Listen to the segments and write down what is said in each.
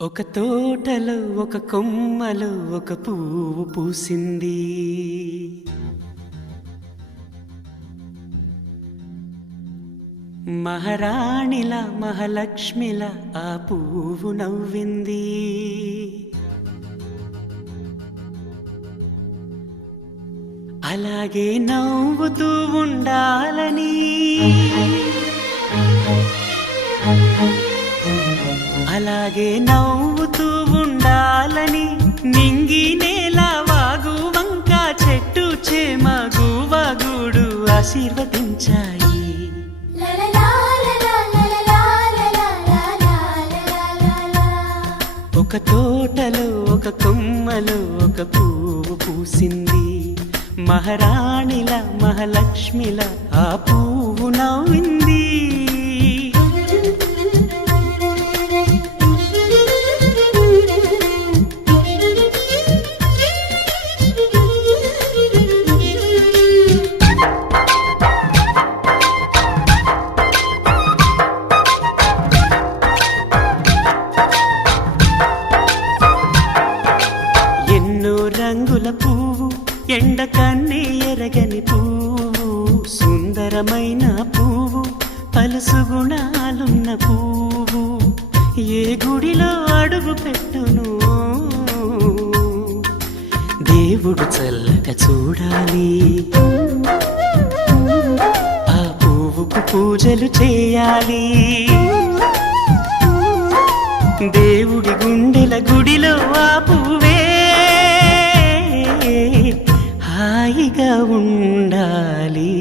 ఒక తోటలో ఒక కొమ్మలో ఒక పువ్వు పూసింది. మహారాణిలా మహాలక్ష్మిలా ఆ పువ్వు నవ్వింది. అలాగే నవ్వుతూ ఉండాలని, అలాగే నవ్వుతూ ఉండాలని నింగి నేల వాగు వంక చెట్టు చేమ గువగూడు ఆశీర్వదించాయి. ఒక తోటలో ఒక కొమ్మలో ఒక పువ్వు పూసింది. మహారాణిల మహాలక్ష్మిల ఆ పువ్వు నవ్వింది. రంగుల పువ్వు, ఎండ కన్నే ఎరగని పువ్వు, సుందరమైన పువ్వు, పలుసు గుణాలున్న పువ్వు, ఏ గుడిలో అడుగు పెట్టును దేవుడు చల్లగా చూడాలి. ఆ పువ్వుకు పూజలు చేయాలి. దేవుడి గుండెల గుడిలో ఆ పువ్వే హాయిగా ఉండాలి.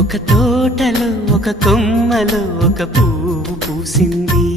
ఒక తోటలో ఒక కొమ్మలో ఒక పువ్వు పూసింది.